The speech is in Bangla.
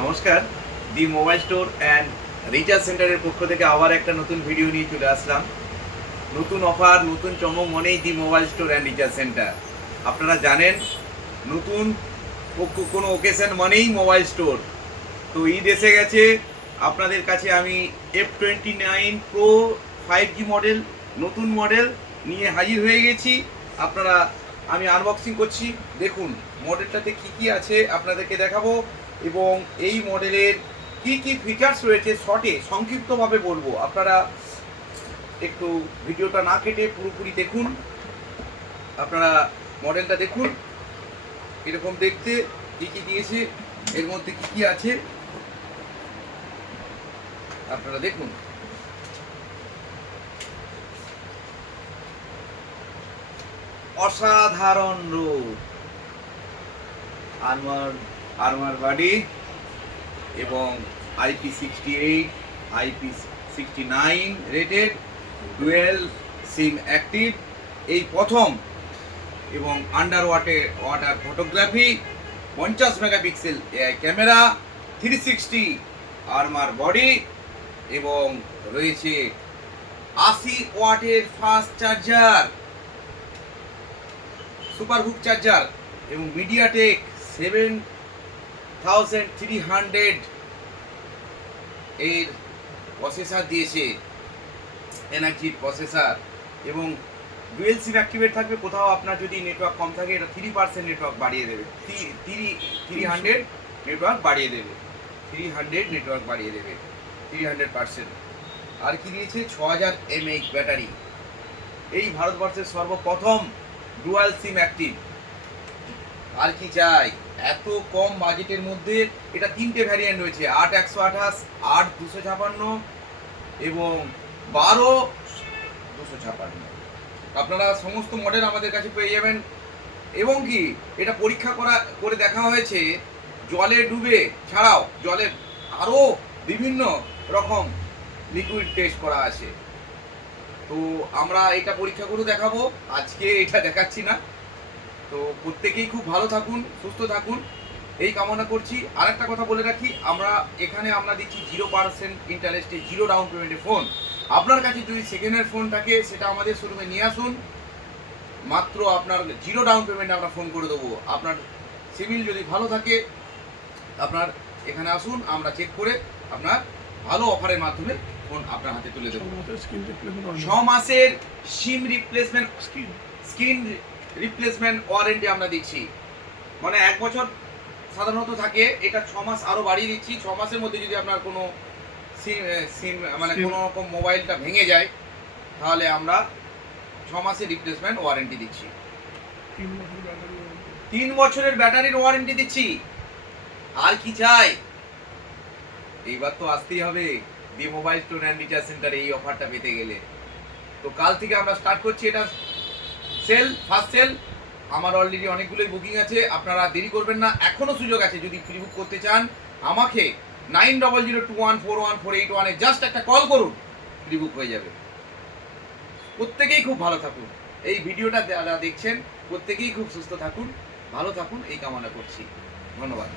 নমস্কার, দি মোবাইল স্টোর অ্যান্ড রিচার্জ সেন্টারের পক্ষ থেকে আবার একটা নতুন ভিডিও নিয়ে চলে আসলাম। নতুন অফার, নতুন চমক মনেই the mobile store and recharge centre. আপনারা জানেন, নতুন কোনো ওকেশন মানেই মোবাইল স্টোর। তো ঈদ এসে গেছে, আপনাদের কাছে আমি F29 Pro 5G মডেল, নতুন মডেল নিয়ে হাজির হয়ে গেছি। আমি আনবক্সিং করছি। দেখুন মডেলটাতে কি কি আছে আপনাদেরকে দেখাবো, এবং এই মডেলের কি কি ফিচার্স রয়েছে শর্টে সংক্ষিপ্তভাবে বলবো। আপনারা একটু ভিডিওটা না কেটে পুরোপুরি দেখুন। আপনারা মডেলটা দেখুন, এরকম দেখতে কি কি দিয়েছে, এর মধ্যে কি কি আছে আপনারা দেখুন। অসাধারণ রূপ, আর্মার বডি এবং IP68 IP69 রেটেড, ডুয়েল সিম অ্যাক্টিভ, এই প্রথম। এবং under water photography, 50 megapixel AI camera, 360 armour body, এবং রয়েছে 80 ওয়াটের fast charger, super hook charger, এবং মিডিয়াটেক 7300 এর প্রসেসর দিয়েছে, এনআরজি প্রসেসর। এবং ডুয়েল সিম অ্যাক্টিভেট থাকবে। কোথাও আপনার যদি নেটওয়ার্ক কম থাকে, এটা 3% নেটওয়ার্ক বাড়িয়ে দেবে, 300 নেটওয়ার্ক বাড়িয়ে দেবে, 300%। আর কি দিয়েছে? 6000 mAh ব্যাটারি। এই ভারতবর্ষের সর্বপ্রথম ডুয়াল সিম অ্যাক্টিভ। আর কি চাই? এত কম বাজেটের মধ্যে এটা তিনটে ভ্যারিয়েন্ট রয়েছে, 8128, 8256 এবং 12256। আপনারা সমস্ত মডেল আমাদের কাছে পেয়ে যাবেন। এবং কি, এটা পরীক্ষা করে দেখা হয়েছে জলে ডুবে ছাড়াও, জলে আরও বিভিন্ন রকম লিকুইড টেস্ট করা আছে। তো আমরা এটা পরীক্ষা করে দেখাবো, আজকে এটা দেখাচ্ছি না। তো প্রত্যেকেই খুব ভালো থাকুন, সুস্থ থাকুন, এই কামনা করছি। আর একটা কথা বলে রাখি, আমরা দিচ্ছি 0% ইন্টারেস্টে, 0 ডাউন পেমেন্টে ফোন। আপনার কাছে যদি সেকেন্ড হ্যান্ড ফোন থাকে, সেটা আমাদের শোরুমে নিয়ে আসুন। মাত্র আপনার 0 ডাউন পেমেন্টে আমরা ফোন করে দেবো। আপনার সিভিল যদি ভালো থাকে, আপনার এখানে আসুন, আমরা চেক করে আপনার ভালো অফারের মাধ্যমে ফোন আপনার হাতে তুলে দেবো। 6 মাসের সিম রিপ্লেসমেন্ট, স্ক্রিন রিপ্লেসমেন্ট ওয়ারেন্টি আমরা দিচ্ছি। মানে 1 বছর সাধারণত থাকে, এটা 6 মাস আরও বাড়িয়ে দিচ্ছি। 6 মাসের মধ্যে যদি আপনার কোনো সিম মানে কোনো রকম মোবাইলটা ভেঙে যায়, তাহলে আমরা 6 মাসের রিপ্লেসমেন্ট ওয়ারেন্টি দিচ্ছি। 3 বছরের ব্যাটারির ওয়ারেন্টি দিচ্ছি। আর কি চাই? এইবার তো আসতেই হবে দি মোবাইল স্টোর অ্যান্ড রিচার্জ সেন্টারে এই অফারটা পেতে গেলে। তো কাল থেকে আমরা স্টার্ট করছি এটা ফার্স্ট সেল। আমার অলরেডি অনেকগুলোই বুকিং আছে, আপনারা দেরি করবেন না, এখনো সুযোগ আছে। যদি প্রি বুক করতে চান, আমাকে 9002141481 জাস্ট একটা কল করুন, প্রি বুক হয়ে যাবে। প্রত্যেকেই খুব ভালো থাকুন। এই ভিডিওটা যারা দেখছেন, প্রত্যেকেই খুব সুস্থ থাকুন, ভালো থাকুন, এই কামনা করছি। ধন্যবাদ।